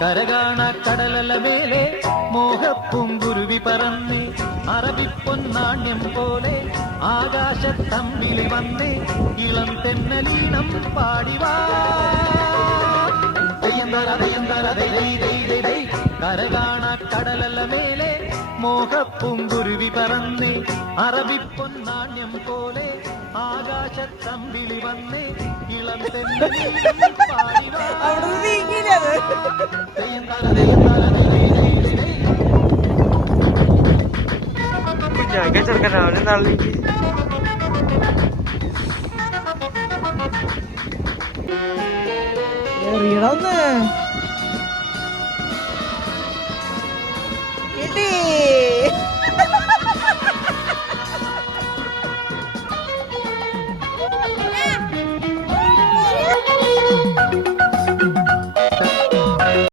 കരകാണ കടലല മേലെ മോഹപ്പൂങ്കുരുവി പറന്നേ അറബിപ്പൊന്നാണ്യം പോലെ ആകാശത്തമ്പിളി വന്നേ ഇളം തെന്നലീണം പാടിവാ കരകാണ കടലല മേലെ മോഹപ്പൂങ്കുരുവി പറന്നേ അറബിപ്പൊന്നാണ്യം പോലെ ആകാശത്തമ്പിളി വന്നേ ഇളം തെന്നലീണം പാടിവാ കുഞ്ഞാക്കെ ചെറുക്കനാവന് നാളിലേക്ക് എറിയണമെന്ന്